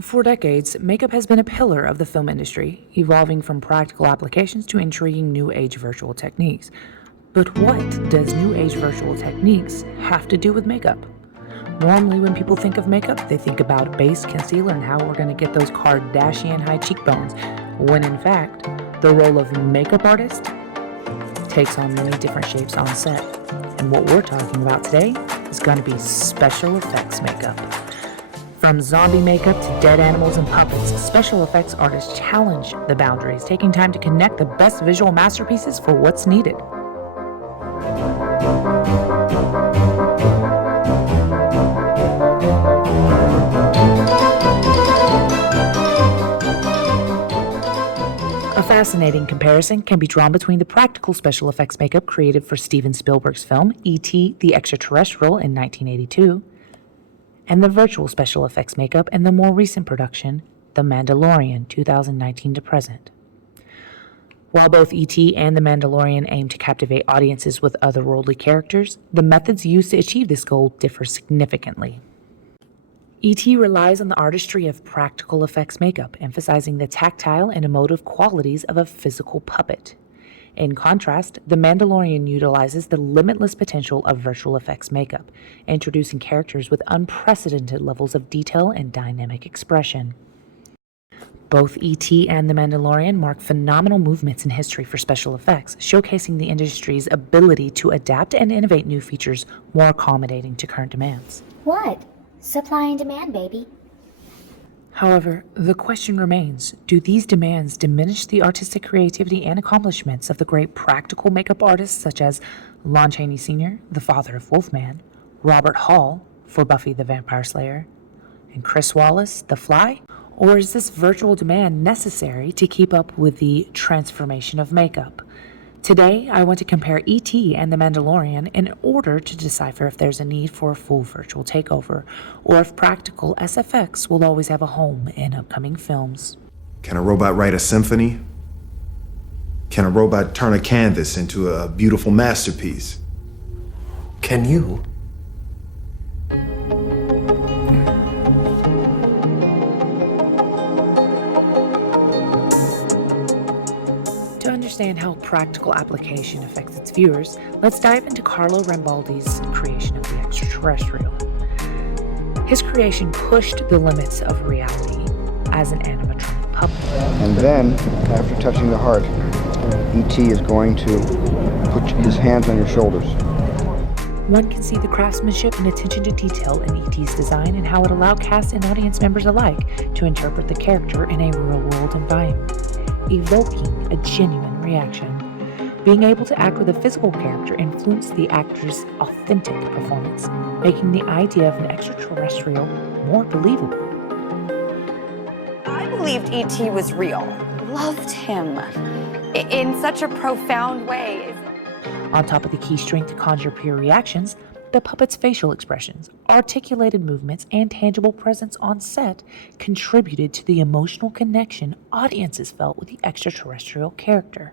For decades, makeup has been a pillar of the film industry, evolving from practical applications to intriguing new age virtual techniques. But what does new age virtual techniques have to do with makeup? Normally, when people think of makeup, they think about base, concealer, and how we're going to get those Kardashian high cheekbones, when in fact, the role of makeup artist takes on many different shapes on set. And what we're talking about today is going to be special effects makeup. From zombie makeup to dead animals and puppets, special effects artists challenge the boundaries, taking time to connect the best visual masterpieces for what's needed. A fascinating comparison can be drawn between the practical special effects makeup created for Steven Spielberg's film E.T. the Extraterrestrial in 1982, and the virtual special effects makeup in the more recent production, The Mandalorian 2019 to present. While both E.T. and The Mandalorian aim to captivate audiences with otherworldly characters, the methods used to achieve this goal differ significantly. E.T. relies on the artistry of practical effects makeup, emphasizing the tactile and emotive qualities of a physical puppet. In contrast, The Mandalorian utilizes the limitless potential of virtual effects makeup, introducing characters with unprecedented levels of detail and dynamic expression. Both E.T. and The Mandalorian mark phenomenal movements in history for special effects, showcasing the industry's ability to adapt and innovate new features more accommodating to current demands. What? Supply and demand, baby. However, the question remains, do these demands diminish the artistic creativity and accomplishments of the great practical makeup artists such as Lon Chaney Sr., the father of Wolfman, Robert Hall for Buffy the Vampire Slayer, and Chris Wallace, The Fly? Or is this virtual demand necessary to keep up with the transformation of makeup? Today, I want to compare E.T. and The Mandalorian in order to decipher if there's a need for a full virtual takeover, or if practical SFX will always have a home in upcoming films. Can a robot write a symphony? Can a robot turn a canvas into a beautiful masterpiece? Can you? To understand how practical application affects its viewers, let's dive into Carlo Rambaldi's creation of the Extraterrestrial. His creation pushed the limits of reality as an animatronic puppet. And then, after touching the heart, E.T. is going to put his hands on your shoulders. One can see the craftsmanship and attention to detail in E.T.'s design and how it allowed cast and audience members alike to interpret the character in a real-world environment, evoking a genuine reaction. Being able to act with a physical character influenced the actor's authentic performance, making the idea of an extraterrestrial more believable. I believed E.T. was real. Loved him in such a profound way. On top of the key strength to conjure peer reactions, the puppet's facial expressions, articulated movements, and tangible presence on set contributed to the emotional connection audiences felt with the extraterrestrial character.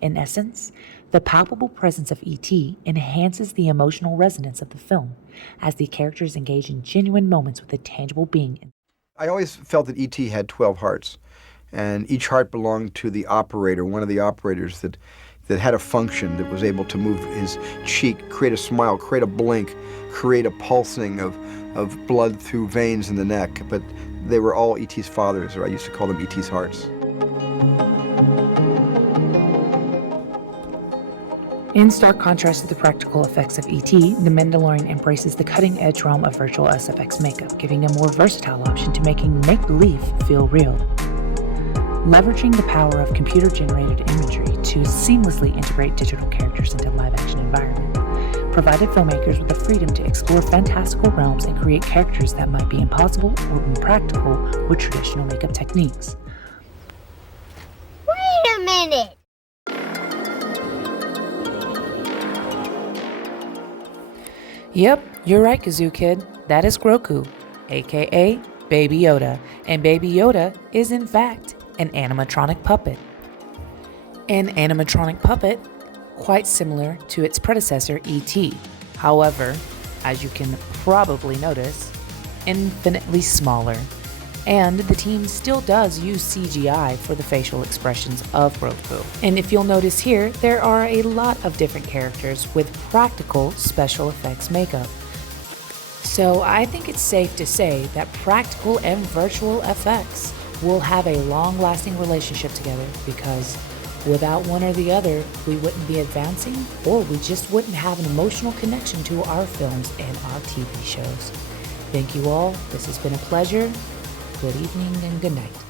In essence, the palpable presence of E.T. enhances the emotional resonance of the film, as the characters engage in genuine moments with a tangible being. I always felt that E.T. had 12 hearts, and each heart belonged to the operator, one of the operators that had a function that was able to move his cheek, create a smile, create a blink, create a pulsing of blood through veins in the neck. But they were all E.T.'s fathers, or I used to call them E.T.'s hearts. In stark contrast to the practical effects of E.T., The Mandalorian embraces the cutting-edge realm of virtual SFX makeup, giving a more versatile option to making make-believe feel real. Leveraging the power of computer-generated imagery to seamlessly integrate digital characters into live-action environment, provided filmmakers with the freedom to explore fantastical realms and create characters that might be impossible or impractical with traditional makeup techniques. Wait a minute! Yep, you're right, Kazoo Kid. That is Grogu, aka Baby Yoda, and Baby Yoda is in fact an animatronic puppet. An animatronic puppet quite similar to its predecessor E.T. However, as you can probably notice, infinitely smaller And the team still does use CGI for the facial expressions of Grogu. And if you'll notice here, there are a lot of different characters with practical special effects makeup. So I think it's safe to say that practical and virtual effects will have a long-lasting relationship together, because without one or the other, we wouldn't be advancing, or we just wouldn't have an emotional connection to our films and our TV shows. Thank you all. This has been a pleasure. Good evening and good night.